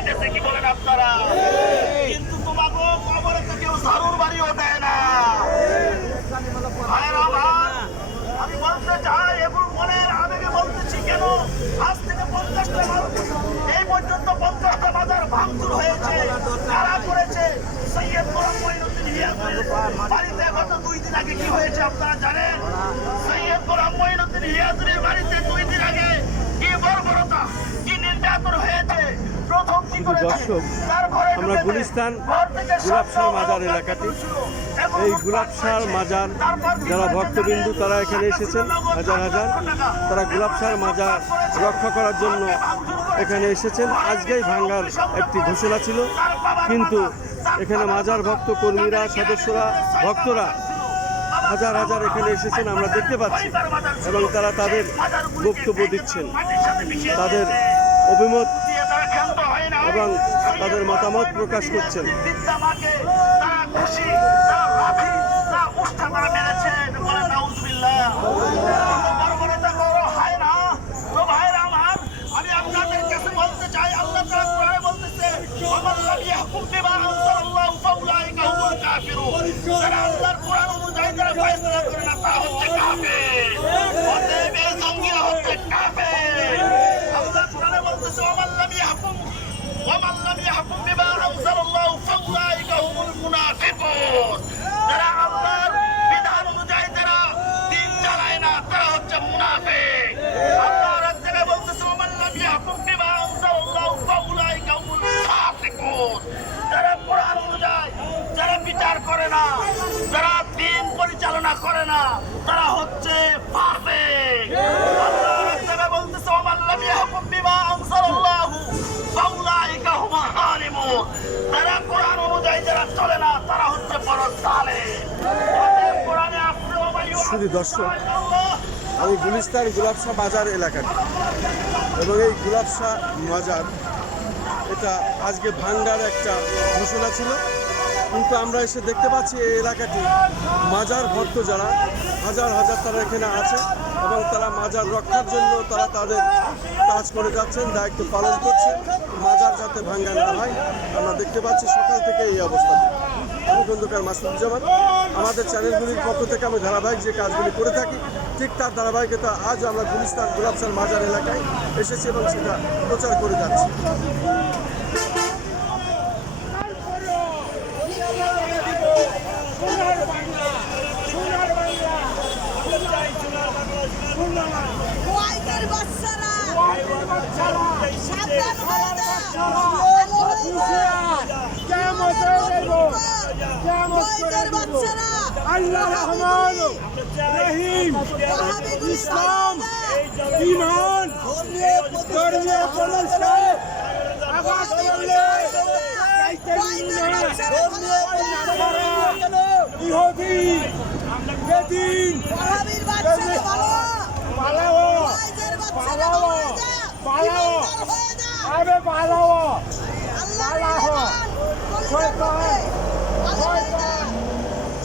পিটেছে, কি বলেন আপনারা? কিন্তু তোমাকে কবরে তো কেউ ঝাড়ুর বাড়িও দেয় না। ভাইরা আমার, আমি বলতে চাই এবং মনের আবেগে বলতেছি, কেন আজ থেকে 50টা এই পর্যন্ত 50টা বাজার ভাঙচুর হয়েছে। কারা করেছে? সৈয়দ গোলাম মঈনুদ্দিন হিয়াজুরের বাড়িতে গত 2 দিন আগে কি হয়েছে আপনারা জানেন? সৈয়দ গোলাম মঈনুদ্দিন হিয়াজুরের বাড়িতে 2 দিন আগে কি বর্বরতা, কি নির্যাতন হয়েছে। প্রথম কি করেছে? দর্শক, তার ঘরে আমরা গুলিস্তান গোলাপশাহ মাজার এলাকাতে, এই গোলাপশাহ মাজার যারা ভক্তবিন্দু তারা এখানে এসেছেন হাজার হাজার, তারা গোলাপশাহ মাজার রক্ষা করার জন্য এখানে এসেছেন। আজকেই ভাঙ্গার একটি ঘোষণা ছিল, কিন্তু এখানে মাজার ভক্ত কর্মীরা, সদস্যরা, ভক্তরা হাজার হাজার এখানে এসেছেন আমরা দেখতে পাচ্ছি, এবং তারা তাদের বক্তব্য দিচ্ছেন, তাদের অভিমত এবং তাদের মতামত প্রকাশ করছেন। আমি আপনাদের কাছে বলতে চাই, আল্লাহ তাআলা কোরআনে বলতেছে, ওয়ামান লাম ইয়াহকুম বিমা আনজালাল্লাহু ফাউলাইকা হুমুল কাফিরুন। যারা আল্লাহর কোরআন অনুযায়ী যারা ফয়সালা করে না, তারা হচ্ছে কাফির। অতএব এই জঙ্গিরা হচ্ছে কাফির। আল্লাহ কোরআনে বলতেছে, ওয়ামান লাম ইয়াহকুম বিমা আনজালাল্লাহু ফাউলাইকা হুমুল মুনাফিকুন। যারা আল্লাহর বিধান অনুযায়ী যারা দিন চালায় না, তারা হচ্ছে মুনাফিক। আল্লাহ আর এক জায়গায় বলতেছে, ওয়ামান লাম ইয়াহকুম বিমা আনজালাল্লাহু ফাউলাইকা হুমুল ফাসিকুন। যারা কোরআন অনুযায়ী যারা বিচার করে না, যারা দিন পরিচালনা করে না, তারা হচ্ছে ফাসিক। আল্লাহ আর এক জায়গায় বলতেছে, ওয়ামান লাম ইয়াহকুম বিমা আনজালাল্লাহু ফাউলাইকা হুমুল যালিমুন। যারা কোরআন অনুযায়ী যারা চলে না, তারা হচ্ছে বড় জালেম। কোরআনে আসছে, শুধু দর্শক, আমি গুলিস্তান গোলাপশাহ বাজার এলাকাতে, এবং এই গোলাপশাহ মাজার এটা আজকে ভাঙ্গার একটা ঘোষণা ছিল, কিন্তু আমরা এসে দেখতে পাচ্ছি এই এলাকাটি মাজার ভক্ত যারা হাজার হাজার তারা এখানে আছে, এবং তারা মাজার রক্ষার জন্য তারা তাদের কাজ করে যাচ্ছেন, দায়িত্ব পালন করছেন, মাজার যাতে ভাঙ্গা না হয়। আমরা দেখতে পাচ্ছি সকাল থেকে এই অবস্থা। আমি খন্দকার মাসুদুজ্জামান, আমাদের চ্যানেলগুলির পক্ষ থেকে আমি ধারাবাহিক যে কাজগুলি করে থাকি, ঠিক তার ধারাবাহিকতা আজ আমরা গুলিস্তান গোলাপশাহ মাজার এলাকায় এসেছি এবং সেটা প্রচার করে যাচ্ছি। আল্লাহ রহমান রহিম, ইসলাম, ঈমান, ধর্মীয় প্রতিষ্ঠা, আঘাত করলে ইহুদি বেদিন পালাও পালাও পালাও, আরে পালাও পালাও, শয়তান শয়তান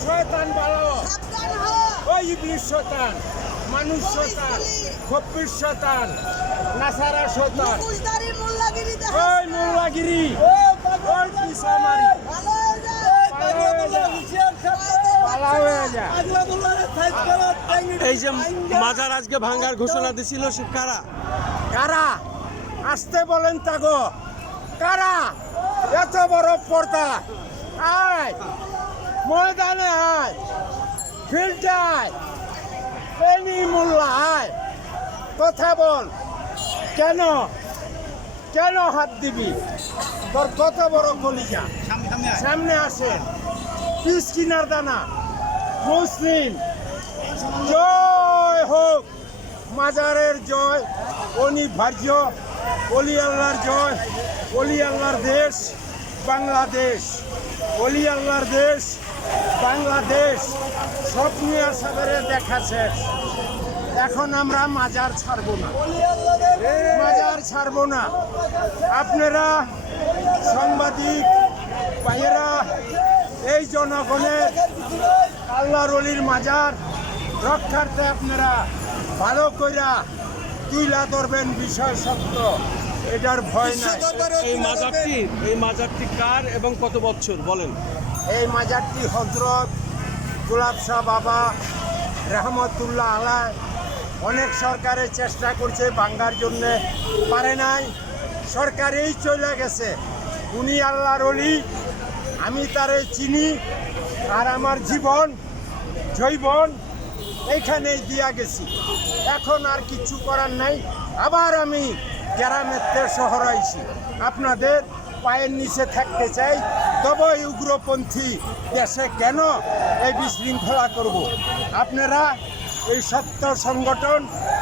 শয়তান পালাও, ওই ইবলিস শয়তান, মানুষ শয়তান, খপ্পির শয়তান, নাসারা শয়তান, ওই মোল্লাগিরি, ওই পিসামারি, এই যে মাজার আজকে ভাঙ্গার ঘোষণা দিছিল, সে কারা? কারা আসতে বলেন তাগো, কারা? এত বড় পর্দা, আয় ময়দানে, আয় ফিল্ডে, আয় পেনি মোল্লা, আয় কথা বল। কেন কেন হাত দিবি? তোর কত বড় কলিজা, সামনে আসে। পিস কিনার দানা, মুসলিম জয় হোক, মাজারের জয়, অনিবার্য, অলি আল্লাহর জয়, অলি আল্লাহর দেশ বাংলাদেশ, অলি আল্লাহর দেশ বাংলাদেশ। স্বপ্নিয়া সাগরে দেখা শেষ, এখন আমরা মাজার ছাড়বো না, মাজার ছাড়বো না। আপনারা সাংবাদিক ভাইয়েরা, এই জনগণের আল্লাহর ওলির মাজার রক্ষার্থে আপনারা ভালো কইরা তুইলা ধরবেন বিষয় সত্য। এটার ভয় নাই। এই মাজারটি কার এবং কত বছর বলেন? এই মাজারটি হযরত গোলাপ শাহ বাবা রহমতুল্লাহ আলাইহ। অনেক সরকারের চেষ্টা করছে ভাঙ্গার জন্যে, পারে নাই। সরকারেই চলে গেছে। উনি আল্লাহর ওলি, আমি তারে চিনি, আর আমার জীবন জৈবন এইখানেই দিয়া গেছি। এখন আর কিছু করার নাই। আবার আমি গ্রামেতে শহর আইছি, আপনাদের পায়ের নিচে থাকতে চাই। তবে এই উগ্রপন্থী দেশে কেন এই বিশৃঙ্খলা করব? আপনারা এই সত্য সংগঠন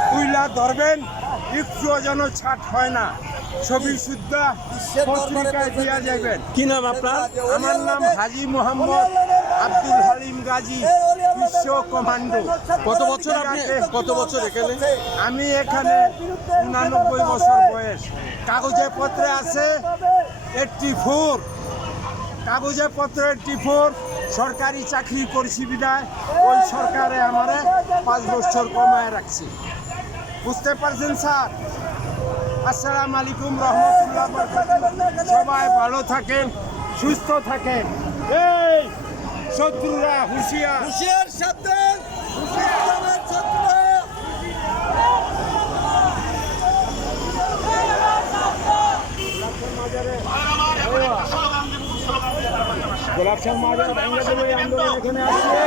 তুইলা ধরবেন, একটুও যেন ছাড় হয় না। ছবি শুদ্ধা পত্রিকায় দিয়া যাবেন। কি নাম আপনার? আমার নাম হাজী মোহাম্মদ আব্দুল হালিম গাজী, বিশ্ব কমান্ডো। কত বছর এখানে? আমি এখানে 89 বছর বয়স। কাগজে পত্রে আছে 84, কাগজে পত্রে 84। সরকারি চাকরি করছি বিদায় ওই সরকারে আমারে 5 বছর কমায় রাখছি। বুঝতে পারছেন স্যার? আসসালামু আলাইকুম রহমতুল্লাহ বারাকাতুহু। সবাই ভালো থাকেন, সুস্থ থাকেন। এই শত্রুরা হুঁশিয়ার। হুঁশিয়ার সাবধান, ইসলামের শত্রু। গোলাপ শাহ মাজার ভাঙ্গা দেবে আন্দোলন এখানে আসছে।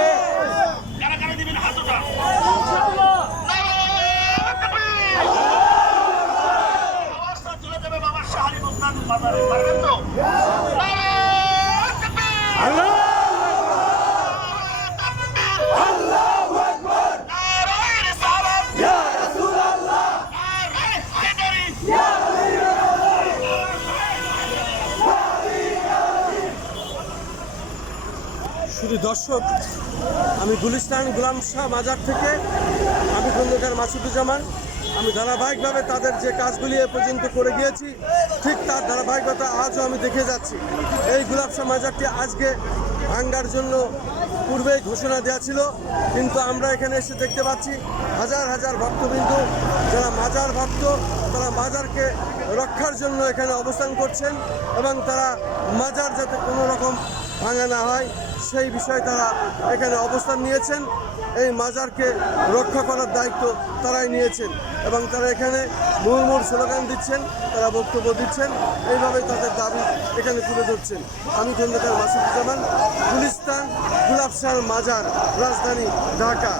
কারা কারা দিবেন হাত ওঠা। আওয়াজটা চলে যাবে বাবা শাহ আলী মুস্তাফির বাজারে, পারবেন তো? আল্লাহ নারায়ে রিসালাত, ইয়া রাসূলুল্লাহ, নারায়ে হায়দারি, শুধু দর্শক, আমি গুলিস্তান গোলাম শাহ মাজার থেকে আমি খন্দকার মাসুদুজ্জামান। আমি ধারাবাহিকভাবে তাদের যে কাজগুলি এ পর্যন্ত করে গিয়েছি, ঠিক তার ধারাবাহিকতা আজও আমি দেখে যাচ্ছি। এই গোলাপ শাহ মাজারটি আজকে ভাঙ্গার জন্য পূর্বেই ঘোষণা দেওয়া ছিল, কিন্তু আমরা এখানে এসে দেখতে পাচ্ছি হাজার হাজার ভক্তবৃন্দ যারা মাজার ভক্ত, তারা মাজারকে রক্ষার জন্য এখানে অবস্থান করছেন এবং তারা মাজার যাতে কোনো রকম ভাঙা না হয় সেই বিষয়ে তারা এখানে অবস্থান নিয়েছেন। এই মাজারকে রক্ষা করার দায়িত্ব তারাই নিয়েছেন এবং তারা এখানে মুহুর্মুহুর স্লোগান দিচ্ছেন, তারা বক্তব্য দিচ্ছেন, এইভাবেই তাদের দাবি এখানে তুলে ধরছেন। আমি খন্দকার মাসুদুজ্জামান, গুলিস্তান গোলাপ শাহ মাজার, রাজধানী ঢাকা।